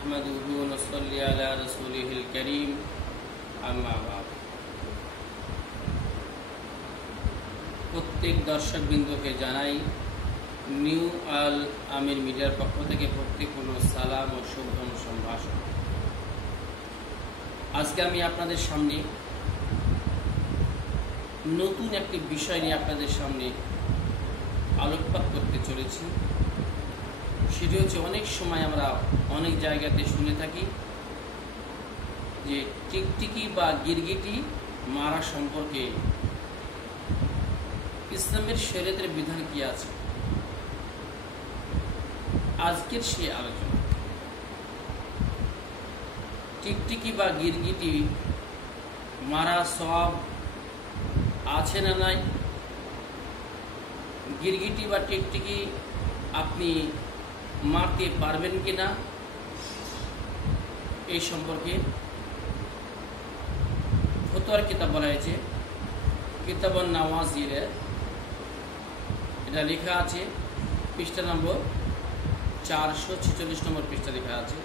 নাহমাদুহু ওয়া নুসাল্লি আলা রাসূলিহিল কারীম আম্মা বা'দ। প্রত্যেক দর্শকবৃন্দকে জানাই নিউ আল আমির মিডিয়ার পক্ষ থেকে প্রত্যেকগুলো সালাম ও শুভ সম্ভাষণ। আজকে আমি আপনাদের সামনে নতুন একটি বিষয় নিয়ে আপনাদের সামনে আলোকপাত করতে চলেছি। সেটি হচ্ছে, অনেক সময় আমরা অনেক জায়গাতে শুনে থাকি যে টিকটিকি বা গিরগিটি মারা সম্পর্কে ইসলামের শরীয়তের বিধান কি আছে। আজকের সেই আলোচনা, টিকটিকি বা গিরগিটি মারা সওয়াব আছে না নাই, গিরগিটি বা টিকটিকি আপনি মারতে পারবেন কিনা, এই সম্পর্কে ফতোয়ার কিতাব বলা হয়েছে। কিতাবুন নাওয়াজির, এটা লেখা আছে পৃষ্ঠা নম্বর 446 নম্বর পৃষ্ঠা লেখা আছে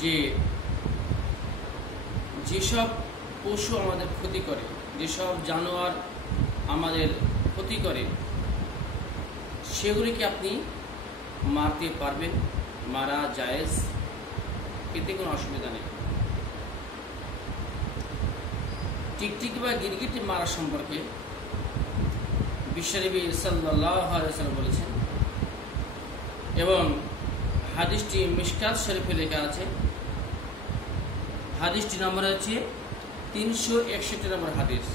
যে যেসব পশু আমাদের ক্ষতি করে, যেসব জানোয়ার আমাদের ক্ষতি করে, সেগুলিকে আপনি মারতে পারবেন, মারা জায়েজ, এতে কোনো অসুবিধা নেই। টিকটিকি বা গিরগিটি মারা সম্পর্কে বিশ্বনবী সাল্লাল্লাহু আলাইহি ওয়াসাল্লাম বলেছেন, এবং হাদিসটি মিশকাত শরীফে লেখা আছে। হাদিসটি নম্বর হচ্ছে 361 নম্বর হাদিস।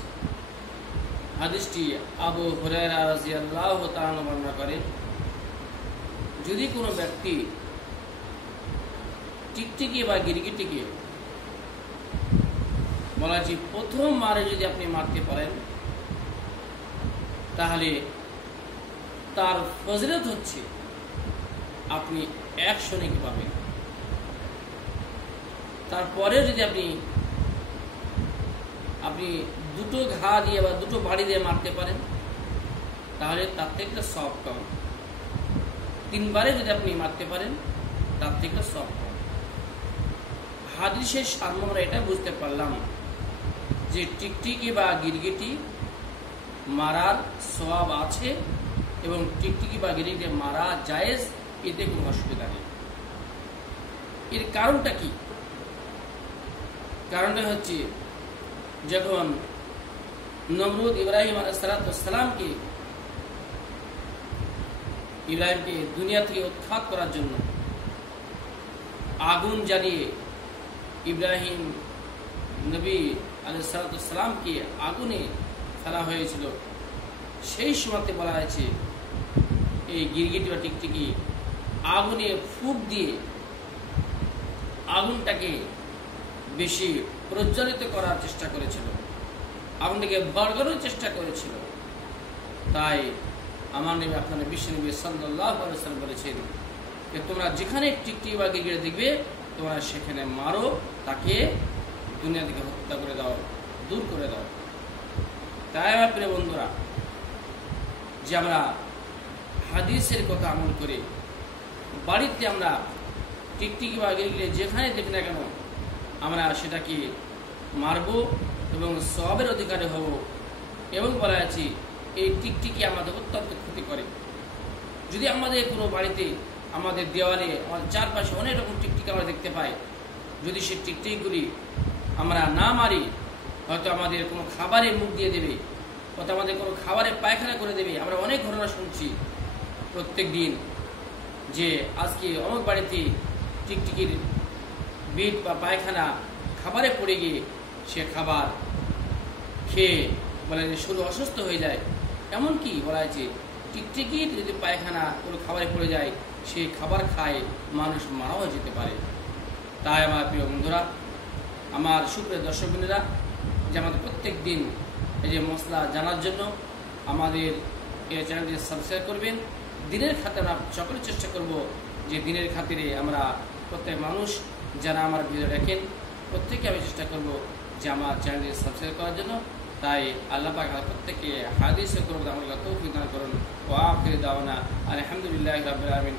হাদিসটি আবু হুরায়রা রাদিয়াল্লাহু তাআলা বর্ণনা করেন, যদি কোনো ব্যক্তি টিকটিকি বা গিরগিটিকে বলা হচ্ছে প্রথম মারে যদি আপনি মারতে পারেন, তাহলে তার ফজিলত হচ্ছে আপনি 100 নেকি পাবেন। তারপরে যদি আপনি দুটো ঘা দিয়ে বা দুটো বাড়ি দিয়ে মারতে পারেন, তাহলে তার থেকে সওয়াব কম। 3 বারে যদি আপনি মারতে পারেন, তার থেকে সওয়াব কম। হাদিসের সারমর্ম আমরা এটা বুঝতে পারলাম যে টিকটিকি বা গিরগিটি মারার সওয়াব আছে এবং টিকটিকি বা গিরগিটি মারা জায়েজ, এতে কোনো অসুবিধা নেই। এর কারণটা কি? কারণটা হচ্ছে, যখন নমরুদ ইব্রাহিম আলাইহিস সালামকে দুনিয়া থেকে উৎখাত করার জন্য আগুন জ্বালিয়ে ইব্রাহিম নবী আলাইহিস সালামকে আগুনে ফেলা হয়েছিল, সেই সময়তে বলা হয়েছে এই গিরগিটি বা টিকটিকি আগুনে ফুঁক দিয়ে আগুনটাকে বেশি প্রজ্বলিত করার চেষ্টা করেছিল, আগুনটাকে ভড়কানোর চেষ্টা করেছিল। তাই আমার নবী, আপনার বিশ্বনবী সাল্লাল্লাহু আলাইহি ওয়াসাল্লাম বলেছেন যে তোমরা যেখানে টিকটিকি বা গিরগিটি দেখবে, তোমরা সেখানে মারো, তাকে দুনিয়া থেকে হত্যা করে দাও, দূর করে দাও। তাই আমার প্রিয় বন্ধুরা, যে আমরা হাদিসের কথা আমল করে বাড়িতে আমরা টিকটিকি বা গিরগিটি যেখানে দেখি না কেন, আমরা সেটাকে মারব এবং সওয়াবের অধিকারী হব। এবং বলা আছে এই টিকটিকি আমাদের অত্যন্ত ক্ষতি করে। যদি আমাদের কোনো বাড়িতে, আমাদের দেওয়ালে, আমাদের চারপাশে অনেক রকম টিকটিকি আমরা দেখতে পাই, যদি সেই টিকটিকিগুলি আমরা না মারি, হয়তো আমাদের কোনো খাবারে মুখ দিয়ে দেবে, হয়তো আমাদের কোনো খাবারে পায়খানা করে দেবে। আমরা অনেক ঘটনা শুনছি প্রত্যেক দিন যে আজকে অনেক বাড়িতে টিকটিকির বিট বা পায়খানা খাবারে পড়ে গিয়ে সে খাবার খেয়ে বলে যে শরীর অসুস্থ হয়ে যায়। এমনকি বলা হয়েছে টিকটিকির যদি পায়খানা কোনো খাবারে পড়ে যায়, সেই খাবার খায় মানুষ মারাও যেতে পারে। তাই আমার প্রিয় বন্ধুরা, আমার সুপ্রিয় দর্শকবৃন্দরা, যে আমাদের প্রত্যেক দিন এই যে মশলা জানার জন্য আমাদের এই চ্যানেলটি সাবস্ক্রাইব করবেন। দিনের খাতিরে আমরা সকলে চেষ্টা করব যে দিনের খাতিরে আমরা প্রত্যেক মানুষ যারা আমার ভিডিও দেখেন, প্রত্যেকে আমি চেষ্টা করব যে আমার চ্যানেলটি সাবস্ক্রাইব করার জন্য। তাই আল্লাহ পাক প্রত্যেককে হাদিসে করুন, আমল তৌফিক দান করুন। ওয়া আখির দাওয়ানা আলহামদুলিল্লাহি রাব্বিল আলামিন।